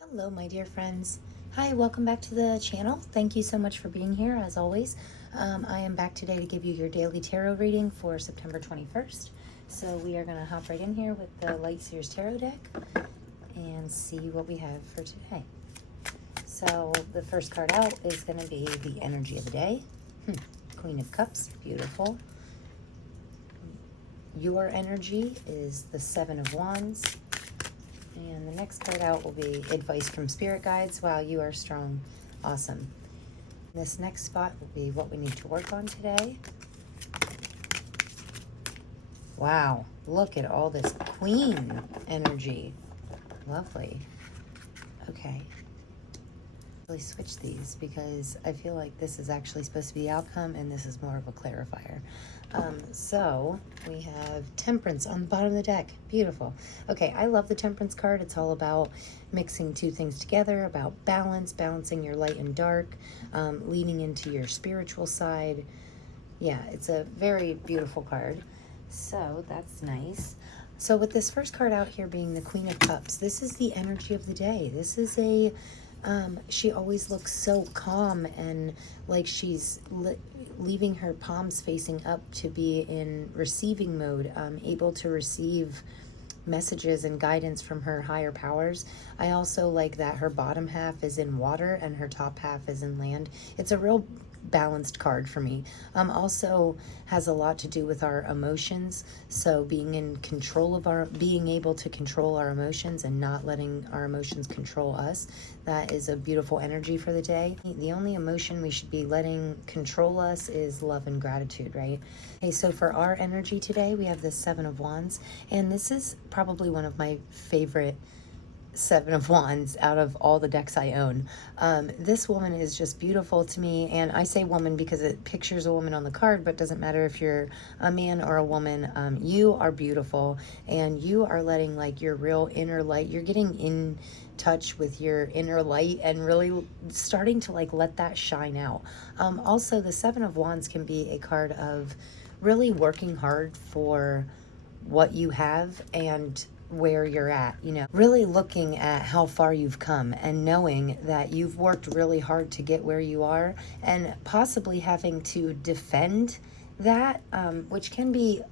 Hello, my dear friends. Hi, welcome back to the channel. Thank you so much for being here, as always. I am back today to give you your daily tarot reading for September 21st. So we are going to hop right in here with the Light Seers Tarot deck and see what we have for today. So the first card out is going to be the energy of the day. Queen of Cups, beautiful. Your energy is the Seven of Wands. And the next card out will be advice from spirit guides. Wow, you are strong. Awesome. This next spot will be what we need to work on today. Wow, look at all this queen energy. Lovely. Okay. Really switch these because I feel like this is actually supposed to be the outcome and this is more of a clarifier. So we have Temperance on the bottom of the deck. Beautiful. Okay, I love the Temperance card. It's all about mixing two things together, about balance, balancing your light and dark, leaning into your spiritual side. Yeah, it's a very beautiful card. So that's nice. So with this first card out here being the Queen of Cups, this is the energy of the day. This is a she always looks so calm and like she's leaving her palms facing up to be in receiving mode, able to receive messages and guidance from her higher powers. I also like that her bottom half is in water and her top half is in land. It's a real balanced card for me. Also has a lot to do with our emotions. So being able to control our emotions and not letting our emotions control us. That is a beautiful energy for the day. The only emotion we should be letting control us is love and gratitude, right? Okay, so for our energy today, we have the Seven of Wands, and this is probably one of my favorite Seven of Wands out of all the decks I own. This woman is just beautiful to me, and I say woman because it pictures a woman on the card, but doesn't matter if you're a man or a woman. You are beautiful, and you are letting like your real inner light, you're getting in touch with your inner light and really starting to like let that shine out. Also, the Seven of Wands can be a card of really working hard for what you have and where you're at, really looking at how far you've come and knowing that you've worked really hard to get where you are and possibly having to defend that, which can be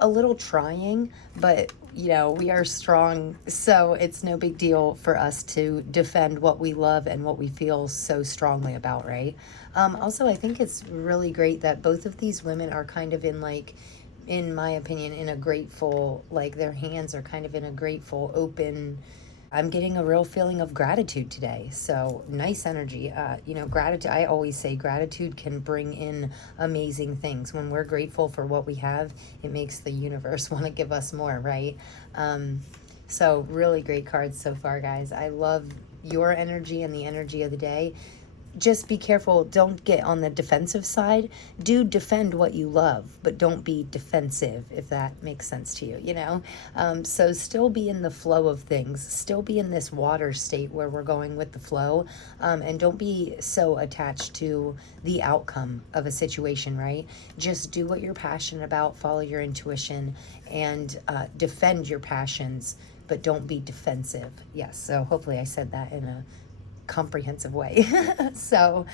a little trying, but we are strong, so it's no big deal for us to defend what we love and what we feel so strongly about, right? Also, I think it's really great that both of these women are kind of in my opinion, in a grateful, like their hands are kind of in a grateful, open. I'm getting a real feeling of gratitude today. So nice energy. Gratitude, I always say gratitude can bring in amazing things. When we're grateful for what we have, it makes the universe want to give us more, right? So really great cards so far, guys. I love your energy and the energy of the day. Just be careful. Don't get on the defensive side. Do defend what you love, but don't be defensive, if that makes sense to you, So still be in the flow of things. Still be in this water state where we're going with the flow. And don't be so attached to the outcome of a situation, right? Just do what you're passionate about, follow your intuition, and defend your passions, but don't be defensive. Yes, so hopefully I said that in a comprehensive way. So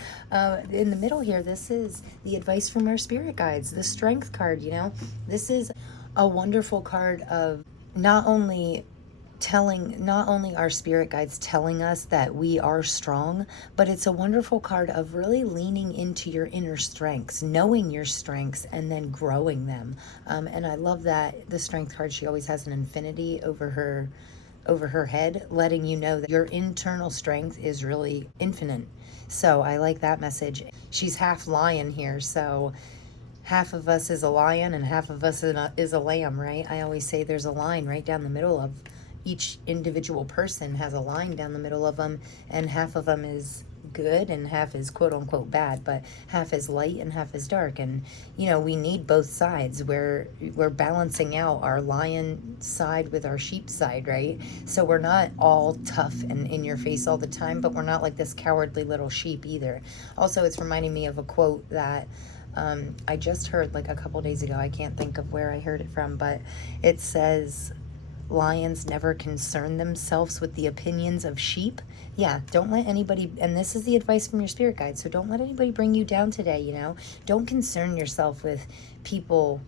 in the middle here, this is the advice from our spirit guides, the strength card. This is a wonderful card of not only our spirit guides telling us that we are strong, but it's a wonderful card of really leaning into your inner strengths, knowing your strengths and then growing them. And I love that the strength card, she always has an infinity over her head, letting you know that your internal strength is really infinite. So I like that message. She's half lion here, so half of us is a lion and half of us is a lamb, right? I always say there's a line right down the middle of each individual person, has a line down the middle of them, and half of them is good and half is quote unquote bad, but half is light and half is dark. And we need both sides. We're balancing out our lion side with our sheep side, right? So we're not all tough and in your face all the time, but we're not like this cowardly little sheep either. Also, it's reminding me of a quote that I just heard like a couple days ago. I can't think of where I heard it from, but it says, lions never concern themselves with the opinions of sheep. Yeah, don't let anybody, and this is the advice from your spirit guide, so don't let anybody bring you down today, you know? Don't concern yourself with people,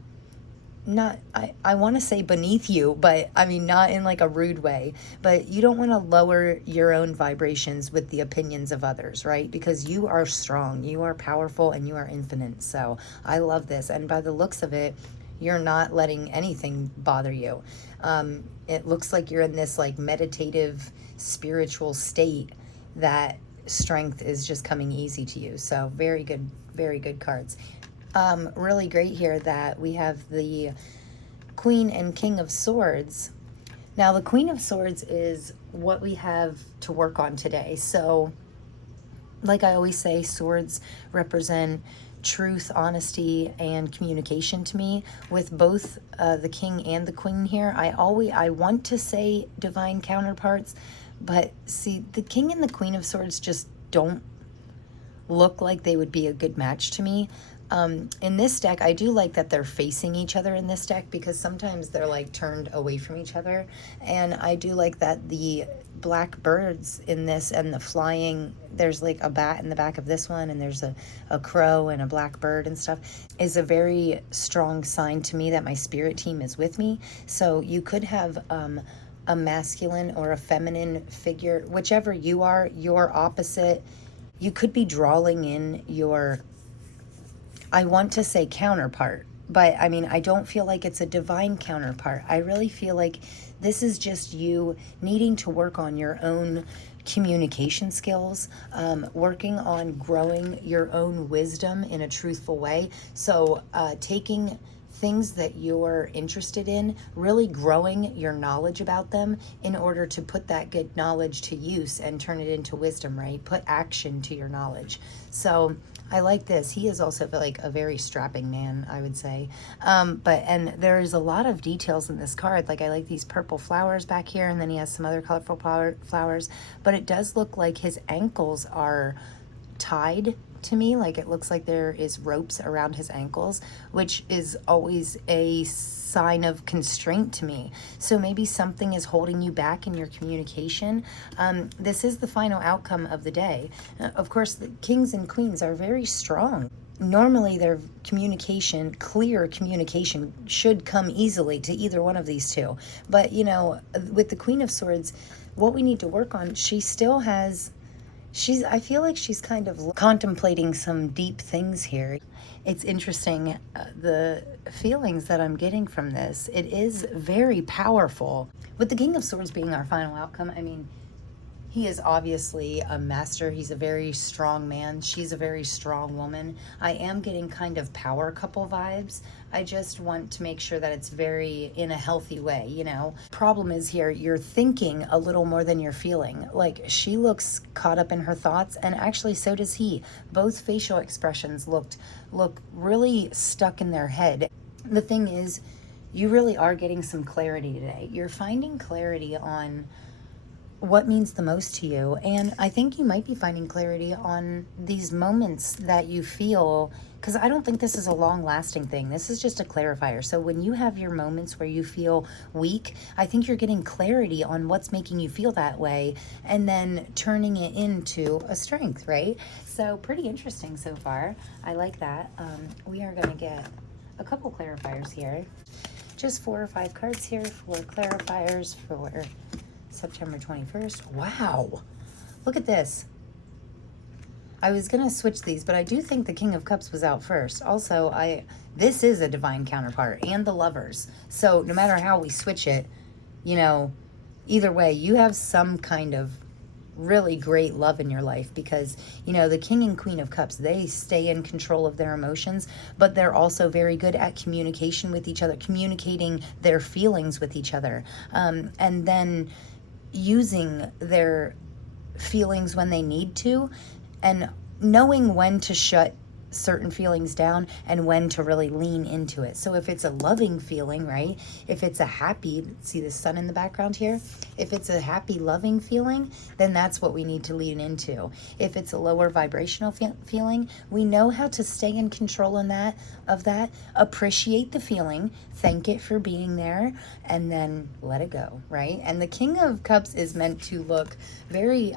not, I want to say beneath you, but I mean, not in like a rude way, but you don't want to lower your own vibrations with the opinions of others, right? Because you are strong, you are powerful, and you are infinite. So I love this. And by the looks of it, you're not letting anything bother you. It looks like you're in this like meditative, spiritual state that strength is just coming easy to you. So very good cards. Really great here that we have the Queen and King of Swords. Now, the Queen of Swords is what we have to work on today. So, like I always say, swords represent truth, honesty, and communication to me. With both the King and the Queen here, I want to say divine counterparts, but see, the King and the Queen of Swords just don't look like they would be a good match to me. In this deck, I do like that they're facing each other in this deck, because sometimes they're like turned away from each other. And I do like that the black birds in this and the flying, there's like a bat in the back of this one, and there's a crow and a black bird and stuff, is a very strong sign to me that my spirit team is with me. So you could have a masculine or a feminine figure, whichever you are, your opposite. You could be drawing in your, I want to say counterpart, but I mean, I don't feel like it's a divine counterpart. I really feel like this is just you needing to work on your own communication skills, working on growing your own wisdom in a truthful way. So taking things that you're interested in, really growing your knowledge about them in order to put that good knowledge to use and turn it into wisdom, right? Put action to your knowledge. So I like this. He is also like a very strapping man, I would say. And there's a lot of details in this card. Like, I like these purple flowers back here, and then he has some other colorful flowers. But it does look like his ankles are tied to me. Like, it looks like there is ropes around his ankles, which is always a sign of constraint to me. So maybe something is holding you back in your communication. This is the final outcome of the day. Of course, the kings and queens are very strong. Normally their communication, clear communication, should come easily to either one of these two. But, you know, with the Queen of Swords, what we need to work on, she still has, I feel like she's kind of contemplating some deep things here. It's interesting, the feelings that I'm getting from this. It is very powerful. With the King of Swords being our final outcome, I mean, he is obviously a master. He's a very strong man. She's a very strong woman. I am getting kind of power couple vibes. I just want to make sure that it's very in a healthy way, you know. Problem is here, you're thinking a little more than you're feeling. Like, she looks caught up in her thoughts, and actually so does he. Both facial expressions look really stuck in their head. The thing is, you really are getting some clarity today. You're finding clarity on what means the most to you. And I think you might be finding clarity on these moments that you feel, because I don't think this is a long-lasting thing. This is just a clarifier. So when you have your moments where you feel weak, I think you're getting clarity on what's making you feel that way, and then turning it into a strength, right? So pretty interesting so far. I like that. We are going to get a couple clarifiers here. Just 4 or 5 cards here for clarifiers for September 21st. Wow, look at this. I was gonna switch these, but I do think the King of Cups was out first. Also, this is a divine counterpart, and the Lovers. So no matter how we switch it, you know, either way, you have some kind of really great love in your life, because, you know, the King and Queen of Cups, they stay in control of their emotions, but they're also very good at communication with each other, communicating their feelings with each other, and then using their feelings when they need to, and knowing when to shut certain feelings down and when to really lean into it. So if it's a loving feeling, right? If it's a happy, see the sun in the background here? If it's a happy, loving feeling, then that's what we need to lean into. If it's a lower vibrational feeling, we know how to stay in control of that, appreciate the feeling, thank it for being there, and then let it go, right? And the King of Cups is meant to look very,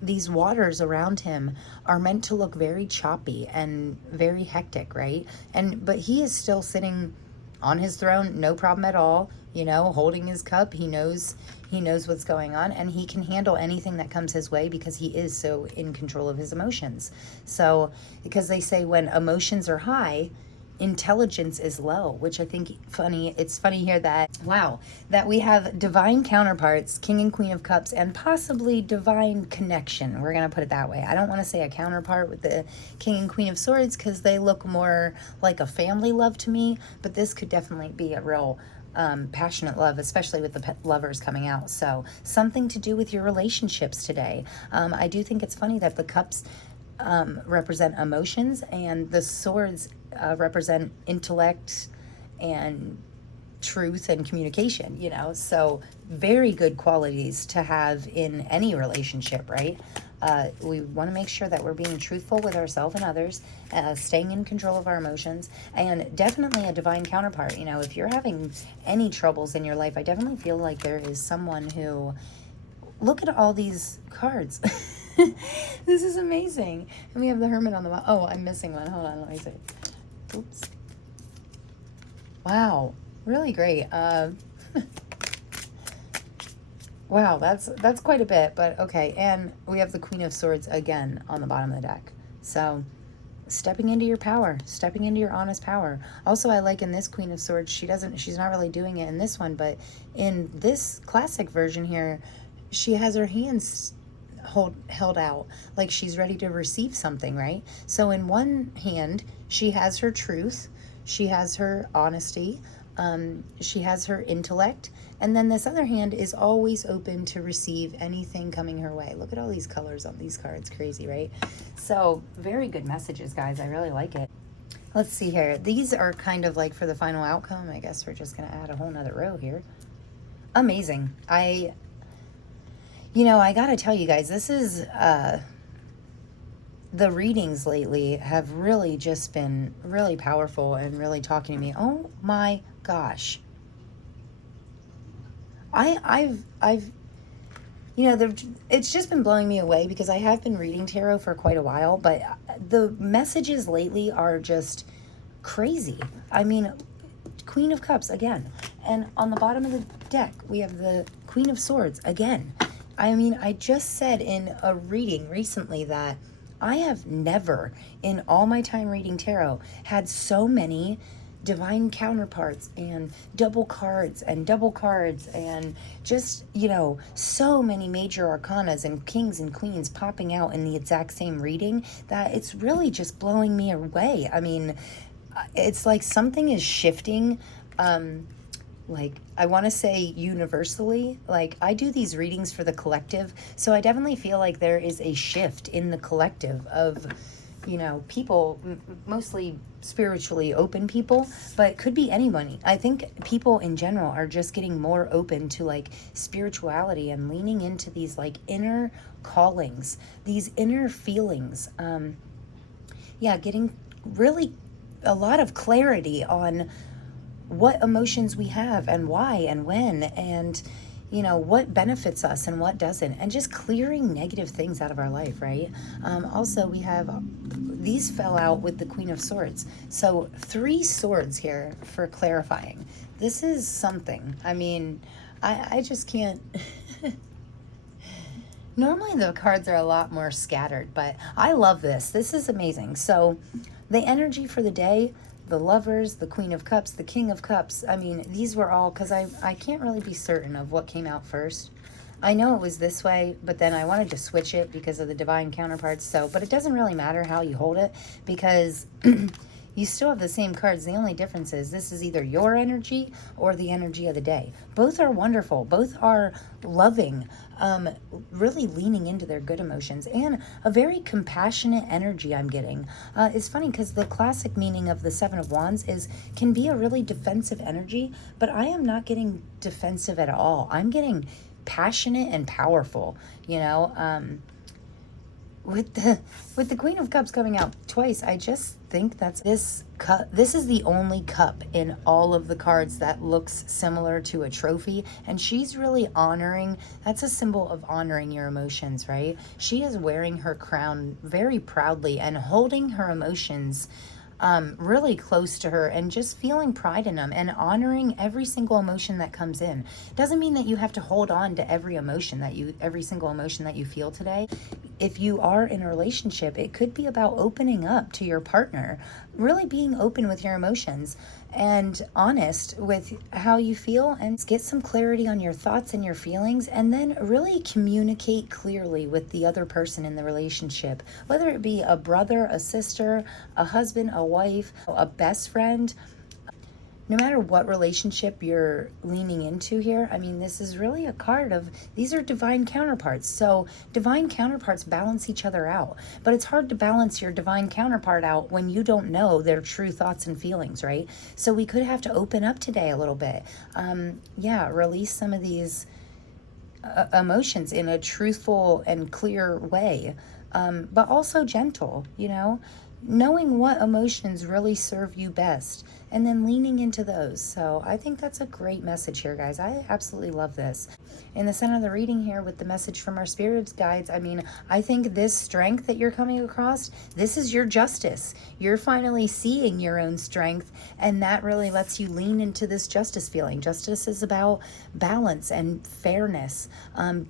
these waters around him are meant to look very choppy and very hectic, right? But he is still sitting on his throne, no problem at all, you know, holding his cup. He knows what's going on, and he can handle anything that comes his way because he is so in control of his emotions. So, because they say when emotions are high, intelligence is low, which I think funny. It's funny here that, wow, that we have divine counterparts, King and Queen of Cups, and possibly divine connection. We're going to put it that way. I don't want to say a counterpart with the King and Queen of Swords because they look more like a family love to me, but this could definitely be a real passionate love, especially with the lovers coming out. So something to do with your relationships today. I do think it's funny that the cups represent emotions and the swords represent intellect and truth and communication, you know, so very good qualities to have in any relationship, right? We want to make sure that we're being truthful with ourselves and others, staying in control of our emotions, and definitely a divine counterpart. You know, if you're having any troubles in your life, I definitely feel like there is someone who, look at all these cards. This is amazing. And we have the Hermit on the bottom. Oh, I'm missing one. Hold on, let me see. Oops. Wow, really great. Wow, that's quite a bit, but okay. And we have the Queen of Swords again on the bottom of the deck. So stepping into your power, stepping into your honest power. Also, I like in this Queen of Swords, she's not really doing it in this one, but in this classic version here, she has her hands held out like she's ready to receive something, right? So in one hand, she has her truth, she has her honesty, she has her intellect, and then this other hand is always open to receive anything coming her way. Look at all these colors on these cards. Crazy, right? So very good messages, guys. I really like it. Let's see here. These are kind of like for the final outcome. I guess we're just going to add a whole nother row here. Amazing. You know, I got to tell you guys, this is, the readings lately have really just been really powerful and really talking to me. Oh my gosh. I've you know, it's just been blowing me away because I have been reading tarot for quite a while, but the messages lately are just crazy. I mean, Queen of Cups again. And on the bottom of the deck, we have the Queen of Swords again. I mean, I just said in a reading recently that I have never, in all my time reading tarot, had so many divine counterparts and double cards and just, you know, so many major arcanas and kings and queens popping out in the exact same reading that it's really just blowing me away. I mean, it's like something is shifting. Like, I want to say universally, like, I do these readings for the collective, so I definitely feel like there is a shift in the collective of, you know, people, mostly spiritually open people, but could be anybody. I think people in general are just getting more open to, like, spirituality and leaning into these, like, inner callings, these inner feelings. Yeah, getting really a lot of clarity on what emotions we have and why and when, and, you know, what benefits us and what doesn't, and just clearing negative things out of our life, right? Also, we have, these fell out with the Queen of Swords. So 3 swords here for clarifying. This is something. I mean, I just can't. Normally the cards are a lot more scattered, but I love this. This is amazing. So the energy for the day, the Lovers, the Queen of Cups, the King of Cups. I mean, these were all, because I can't really be certain of what came out first. I know it was this way, but then I wanted to switch it because of the divine counterparts. So, but it doesn't really matter how you hold it because, you You still have the same cards. The only difference is this is either your energy or the energy of the day. Both are wonderful. Both are loving, really leaning into their good emotions, and a very compassionate energy I'm getting. It's funny because the classic meaning of the Seven of Wands can be a really defensive energy, but I am not getting defensive at all. I'm getting passionate and powerful, you know. With the Queen of Cups coming out twice, I just think that's this cup. This is the only cup in all of the cards that looks similar to a trophy, and she's really honoring. That's a symbol of honoring your emotions, right? She is wearing her crown very proudly and holding her emotions really close to her, and just feeling pride in them and honoring every single emotion that comes in. Doesn't mean that you have to hold on to every single emotion that you feel today. If you are in a relationship, it could be about opening up to your partner, really being open with your emotions and honest with how you feel, and get some clarity on your thoughts and your feelings, and then really communicate clearly with the other person in the relationship, whether it be a brother, a sister, a husband, a wife, a best friend. No matter what relationship you're leaning into here, I mean, this is really a card of, these are divine counterparts. So divine counterparts balance each other out. But it's hard to balance your divine counterpart out when you don't know their true thoughts and feelings, right? So we could have to open up today a little bit. Release some of these emotions in a truthful and clear way, but also gentle, you know? Knowing what emotions really serve you best and then leaning into those. So I think that's a great message here, guys. I absolutely love this. In the center of the reading here with the message from our spirits guides, I mean, I think this strength that you're coming across, this is your justice. You're finally seeing your own strength, and that really lets you lean into this justice feeling. Justice is about balance and fairness,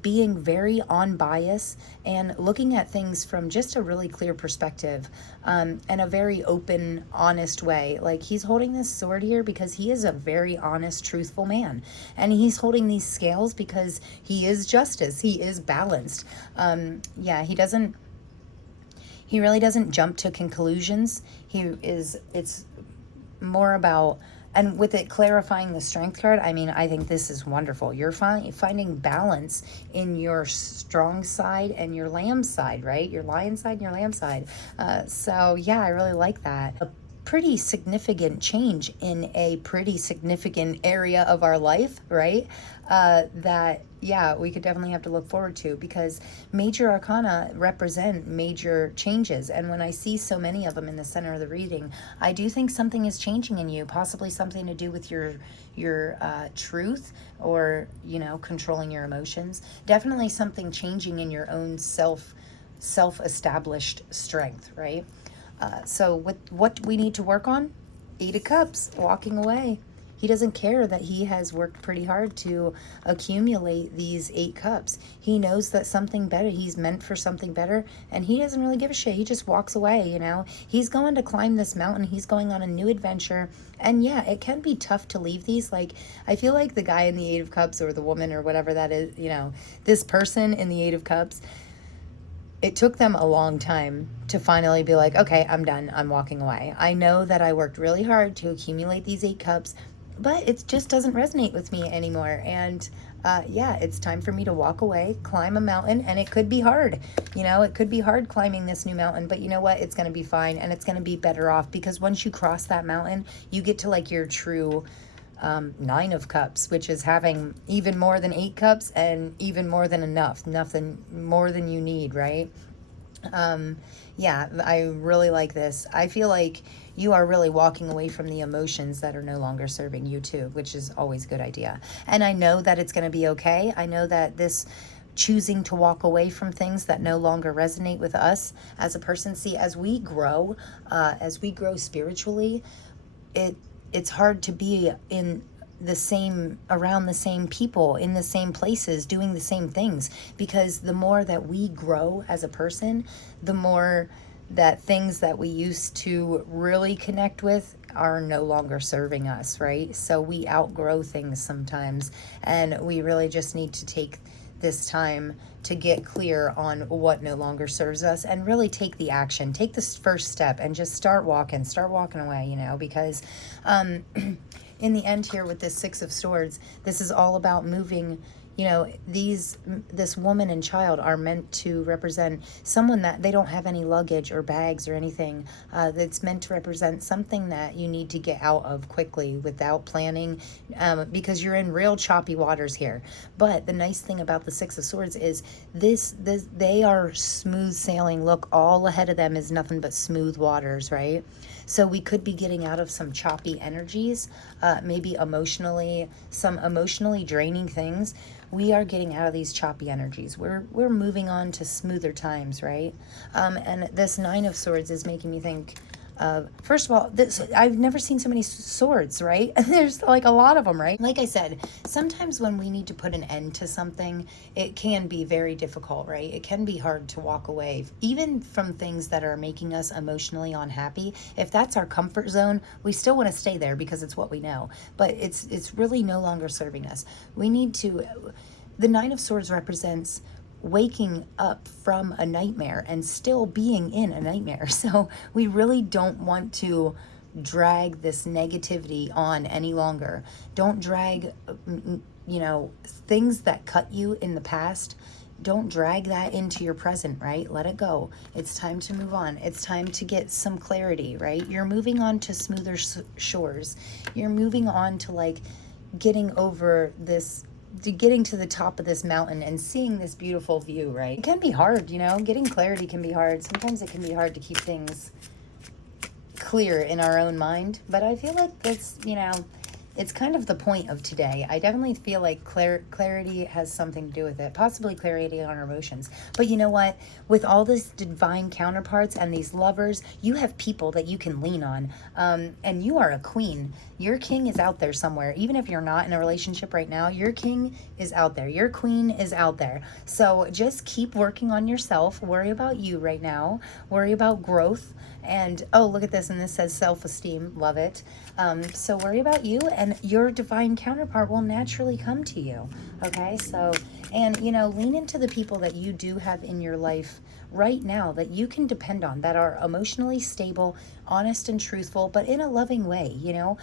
being very unbiased and looking at things from just a really clear perspective, and a very open, honest way. Like, he's holding this sword here because he is a very honest, truthful man. And he's holding these scales because he is justice. He is balanced. He really doesn't jump to conclusions. It's more about, and with it clarifying the strength card, I mean, I think this is wonderful. You're finding balance in your strong side and your lamb side, right? Your lion side and your lamb side. I really like that. A pretty significant change in a pretty significant area of our life, right? We could definitely have to look forward to, because major arcana represent major changes. And when I see so many of them in the center of the reading, I do think something is changing in you, possibly something to do with your truth, or, you know, controlling your emotions. Definitely something changing in your own self-established strength, right? So what we need to work on, 8 of Cups, walking away. He doesn't care that he has worked pretty hard to accumulate these 8 cups. He knows that something better, he's meant for something better, and he doesn't really give a shit. He just walks away, you know. He's going to climb this mountain. He's going on a new adventure. And yeah, it can be tough to leave these. Like, I feel like the guy in the 8 of Cups, or the woman, or whatever that is, you know, this person in the 8 of Cups, it took them a long time to finally be like, okay, I'm done. I'm walking away. I know that I worked really hard to accumulate these 8 cups, but it just doesn't resonate with me anymore. And it's time for me to walk away, climb a mountain, and it could be hard. You know, it could be hard climbing this new mountain, but you know what? It's going to be fine, and it's going to be better off, because once you cross that mountain, you get to like your true 9 of Cups, which is having even more than 8 cups and even more than enough, nothing more than you need, right? I really like this. I feel like you are really walking away from the emotions that are no longer serving you too, which is always a good idea. And I know that it's going to be okay. I know that this choosing to walk away from things that no longer resonate with us as a person, see, as we grow spiritually, it's hard to be around the same people, in the same places, doing the same things, because the more that we grow as a person, the more that things that we used to really connect with are no longer serving us, right? So we outgrow things sometimes, and we really just need to take this time to get clear on what no longer serves us and really take the action, take this first step and just start walking away, you know, because in the end here with this Six of Swords, this is all about moving. You know, this woman and child are meant to represent someone that they don't have any luggage or bags or anything. That's meant to represent something that you need to get out of quickly without planning, because you're in real choppy waters here. But the nice thing about the Six of Swords is this they are smooth sailing. Look, all ahead of them is nothing but smooth waters, right? So we could be getting out of some choppy energies, maybe some emotionally draining things. We are getting out of these choppy energies. We're moving on to smoother times, right? And this Nine of Swords is making me think of, first of all, I've never seen so many swords, right? There's like a lot of them, right? Like I said, sometimes when we need to put an end to something, it can be very difficult, right? It can be hard to walk away, even from things that are making us emotionally unhappy. If that's our comfort zone, we still want to stay there because it's what we know, but it's really no longer serving us. We need to, the Nine of Swords represents waking up from a nightmare and still being in a nightmare. So we really don't want to drag this negativity on any longer. Don't drag, you know, things that cut you in the past. Don't drag that into your present, right? Let it go. It's time to move on. It's time to get some clarity, right? You're moving on to smoother shores. You're moving on to like getting over this, to getting to the top of this mountain and seeing this beautiful view, right? It can be hard, you know, getting clarity can be hard. Sometimes it can be hard to keep things clear in our own mind, but I feel like that's, you know, it's kind of the point of today. I definitely feel like clarity has something to do with it, possibly clarity on our emotions. But you know what? With all this divine counterparts and these lovers, you have people that you can lean on. And you are a queen. Your king is out there somewhere. Even if you're not in a relationship right now, your king is out there. Your queen is out there. So just keep working on yourself. Worry about you right now. Worry about growth. And, oh, look at this. And this says self-esteem. Love it. So worry about you, and your divine counterpart will naturally come to you. Okay? So, and, you know, lean into the people that you do have in your life right now that you can depend on, that are emotionally stable, honest and truthful, but in a loving way. You know,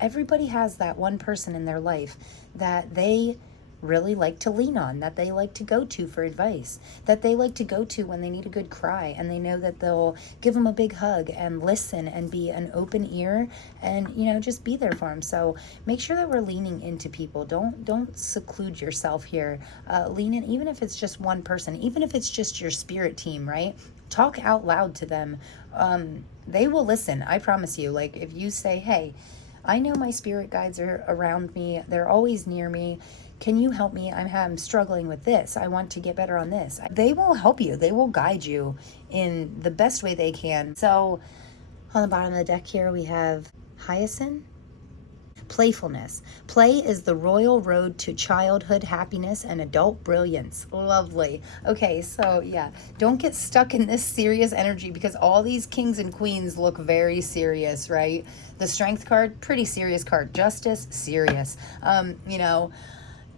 everybody has that one person in their life that they really like to lean on, that they like to go to for advice, that they like to go to when they need a good cry, and they know that they'll give them a big hug and listen and be an open ear and, you know, just be there for them. So make sure that we're leaning into people. Don't seclude yourself here. Lean in, even if it's just one person, even if it's just your spirit team, right? Talk out loud to them. They will listen. I promise you. Like if you say, hey, I know my spirit guides are around me. They're always near me. Can you help me? I'm struggling with this. I want to get better on this. They will help you. They will guide you in the best way they can. So on the bottom of the deck here, we have Hyacinth. Playfulness. Play is the royal road to childhood happiness and adult brilliance. Lovely. Okay, so yeah, don't get stuck in this serious energy because all these kings and queens look very serious, right? The Strength card, pretty serious card. Justice, serious. You know,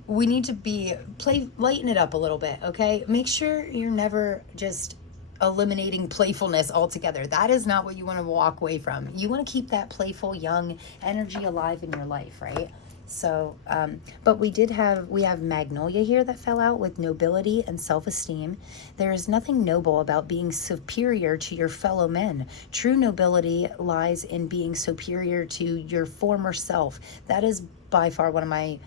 we need to lighten it up a little bit, okay? Make sure you're never just eliminating playfulness altogether. That is not what you want to walk away from. You want to keep that playful, young energy alive in your life, right? So, but we have Magnolia here that fell out with nobility and self-esteem. There is nothing noble about being superior to your fellow men. True nobility lies in being superior to your former self. That is by far one of my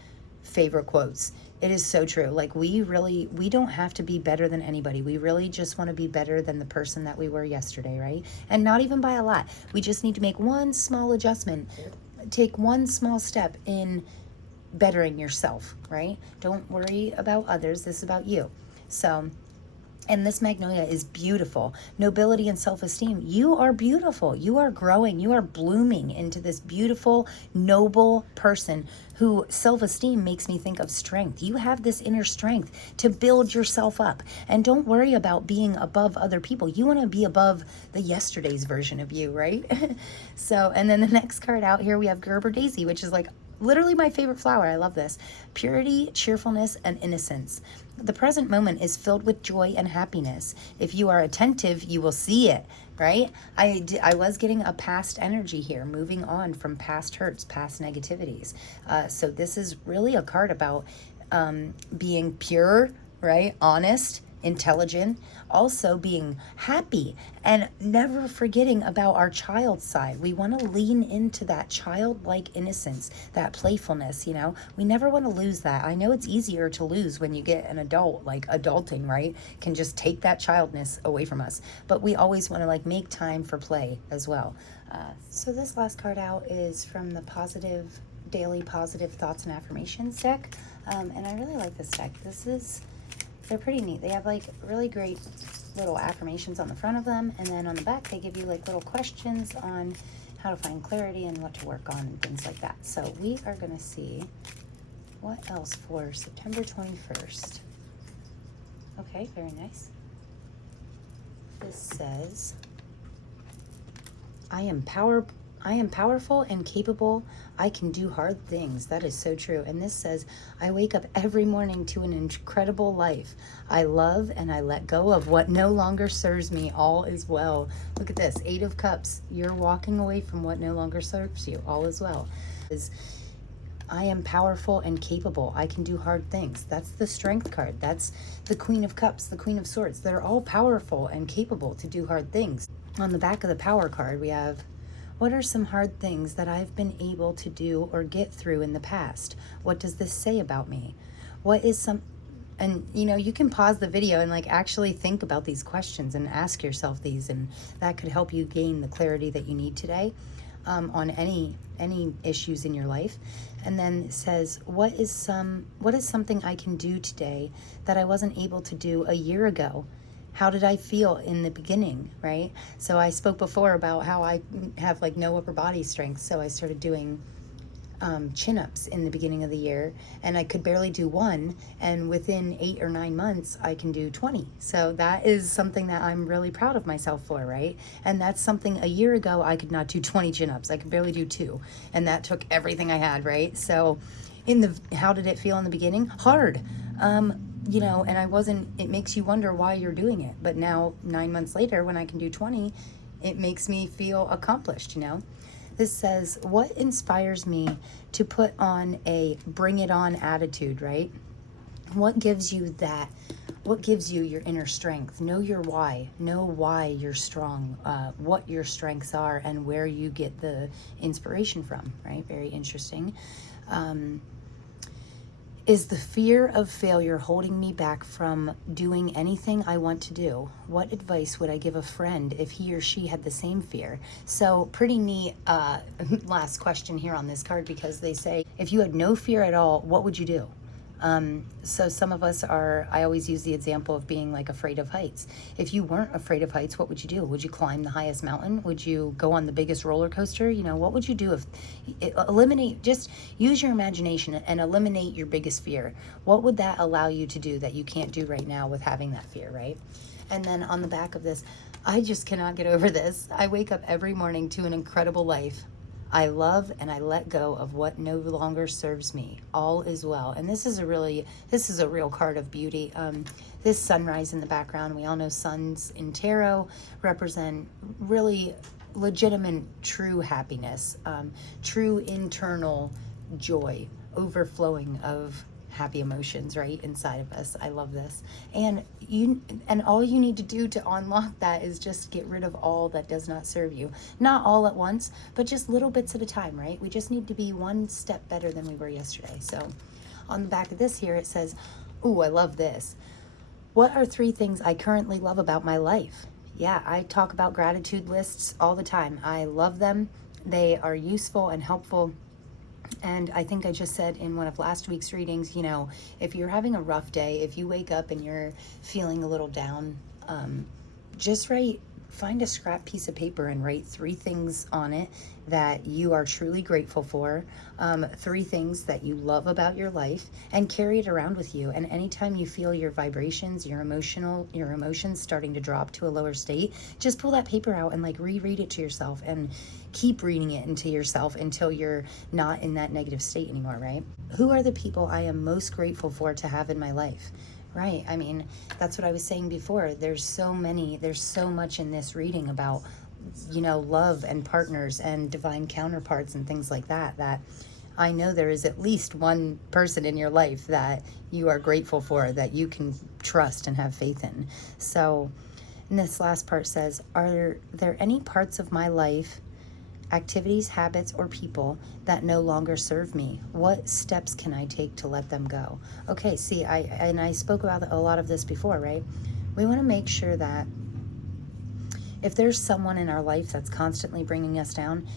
favorite quotes. It is so true. Like we don't have to be better than anybody. We really just want to be better than the person that we were yesterday, right? And not even by a lot. We just need to make one small adjustment, take one small step in bettering yourself, right? Don't worry about others. This is about you. So, and this Magnolia is beautiful. Nobility and self-esteem. You are beautiful. You are growing. You are blooming into this beautiful, noble person who self-esteem makes me think of strength. You have this inner strength to build yourself up. And don't worry about being above other people. You want to be above the yesterday's version of you, right? So, and then the next card out here, we have Gerber Daisy, which is like literally my favorite flower. I love this. Purity, cheerfulness, and innocence. The present moment is filled with joy and happiness. If you are attentive, you will see it, right? I was getting a past energy here, moving on from past hurts, past negativities. So this is really a card about being pure, right? Honest, intelligent, also being happy, and never forgetting about our child side. We want to lean into that childlike innocence, that playfulness, you know. We never want to lose that. I know it's easier to lose when you get an adult, like adulting, right? Can just take that childness away from us. But we always want to like make time for play as well. So this last card out is from the Daily Positive Thoughts and Affirmations deck. And I really like this deck. They're pretty neat. They have like really great little affirmations on the front of them, and then on the back they give you like little questions on how to find clarity and what to work on and things like that. So we are going to see what else for September 21st. Okay, very nice. This says, I am powerful and capable. I can do hard things. That is so true. And this says, I wake up every morning to an incredible life. I love and I let go of what no longer serves me. All is well. Look at this, 8 of Cups. You're walking away from what no longer serves you. All is well. I am powerful and capable. I can do hard things. That's the Strength card. That's the Queen of Cups, the Queen of Swords. They're all powerful and capable to do hard things. On the back of the Power card, we have, what are some hard things that I've been able to do or get through in the past? What does this say about me? What is some, and you know, you can pause the video and like actually think about these questions and ask yourself these, and that could help you gain the clarity that you need today on any issues in your life. And then it says, what is something I can do today that I wasn't able to do a year ago? How did I feel in the beginning, right? So I spoke before about how I have like no upper body strength. So I started doing chin-ups in the beginning of the year, and I could barely do one. And within 8 or 9 months, I can do 20. So that is something that I'm really proud of myself for, right? And that's something a year ago, I could not do 20 chin-ups. I could barely do 2. And that took everything I had, right? So how did it feel in the beginning? Hard. You know, and it makes you wonder why you're doing it. But now 9 months later, when I can do 20, it makes me feel accomplished, you know. This says, what inspires me to put on a bring it on attitude, right? What gives you that? What gives you your inner strength? Know your why. Know why you're strong, what your strengths are, and where you get the inspiration from, right? Very interesting. Is the fear of failure holding me back from doing anything I want to do? What advice would I give a friend if he or she had the same fear? So pretty neat last question here on this card, because they say, if you had no fear at all, what would you do? So some of us I always use the example of being like afraid of heights. If you weren't afraid of heights, what would you do? Would you climb the highest mountain? Would you go on the biggest roller coaster? You know, what would you do just use your imagination and eliminate your biggest fear. What would that allow you to do that you can't do right now with having that fear, right? And then on the back of this, I just cannot get over this. I wake up every morning to an incredible life. I love and I let go of what no longer serves me. All is well. And this is a real card of beauty. This sunrise in the background, we all know suns in tarot represent really legitimate, true happiness, true internal joy, overflowing of happy emotions right inside of us. I love this. And all you need to do to unlock that is just get rid of all that does not serve you. Not all at once, but just little bits at a time, right? We just need to be one step better than we were yesterday. So on the back of this here, it says, ooh, I love this. What are 3 things I currently love about my life? Yeah, I talk about gratitude lists all the time. I love them. They are useful and helpful. And I think I just said in one of last week's readings, you know, if you're having a rough day, if you wake up and you're feeling a little down, just write find a scrap piece of paper and write 3 things on it that you are truly grateful for, 3 things that you love about your life, and carry it around with you. And anytime you feel your vibrations, your emotions starting to drop to a lower state, just pull that paper out and like reread it to yourself and keep reading it into yourself until you're not in that negative state anymore, right? Who are the people I am most grateful for to have in my life? Right. I mean, that's what I was saying before. There's so much in this reading about, love and partners and divine counterparts and things like that, that I know there is at least one person in your life that you are grateful for, that you can trust and have faith in. So, and this last part says, are there any parts of my life, activities, habits, or people that no longer serve me? What steps can I take to let them go? Okay, see, I spoke about a lot of this before, right? We want to make sure that if there's someone in our life that's constantly bringing us down,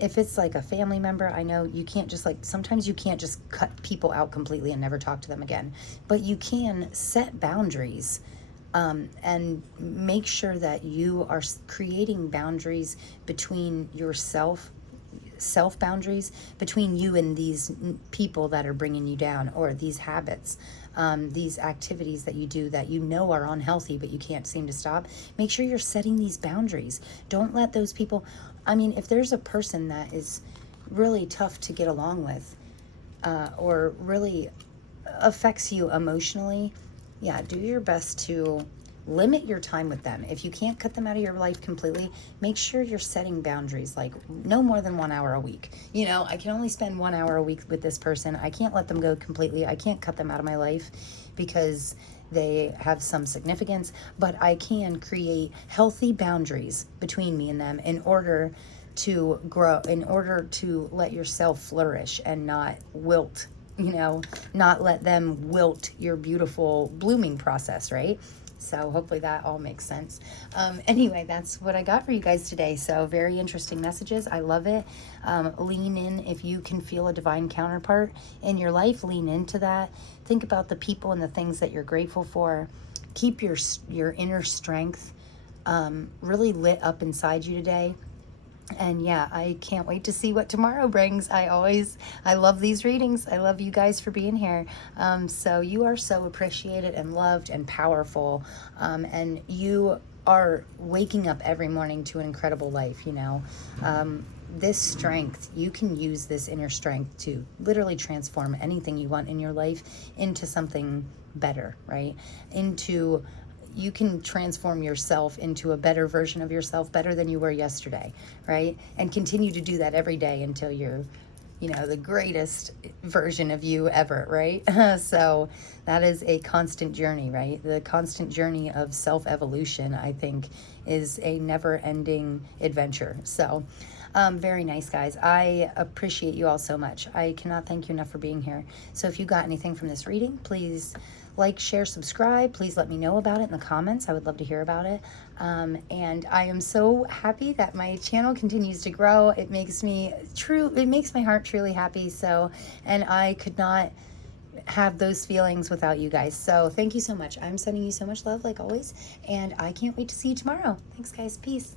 if it's like a family member, I know you can't just sometimes you can't just cut people out completely and never talk to them again, but you can set boundaries. And make sure that you are creating boundaries between yourself, boundaries between you and these people that are bringing you down, or these habits, these activities that you do that are unhealthy, but you can't seem to stop. Make sure you're setting these boundaries. Don't let those people, if there's a person that is really tough to get along with, or really affects you emotionally, yeah, do your best to limit your time with them. If you can't cut them out of your life completely, make sure you're setting boundaries, like no more than 1 hour a week. I can only spend 1 hour a week with this person. I can't let them go completely. I can't cut them out of my life because they have some significance, but I can create healthy boundaries between me and them in order to grow, in order to let yourself flourish and not wilt, not let them wilt your beautiful blooming process, right? So hopefully that all makes sense. Anyway, that's what I got for you guys today. So very interesting messages. I love it. Lean in. If you can feel a divine counterpart in your life, lean into that. Think about the people and the things that you're grateful for. Keep your inner strength really lit up inside you today. And yeah, I can't wait to see what tomorrow brings. I love these readings. I love you guys for being here. So you are so appreciated and loved and powerful. And you are waking up every morning to an incredible life, this strength, you can use this inner strength to literally transform anything you want in your life into something better, right? You can transform yourself into a better version of yourself, better than you were yesterday, right? And continue to do that every day until you're, the greatest version of you ever, right? So that is a constant journey, right? The constant journey of self-evolution, I think, is a never-ending adventure. So very nice, guys. I appreciate you all so much. I cannot thank you enough for being here. So if you got anything from this reading, please like, share, subscribe. Please let me know about it in the comments. I would love to hear about it. And I am so happy that my channel continues to grow. It makes my heart truly happy. So, and I could not have those feelings without you guys. So thank you so much. I'm sending you so much love, like always. And I can't wait to see you tomorrow. Thanks, guys. Peace.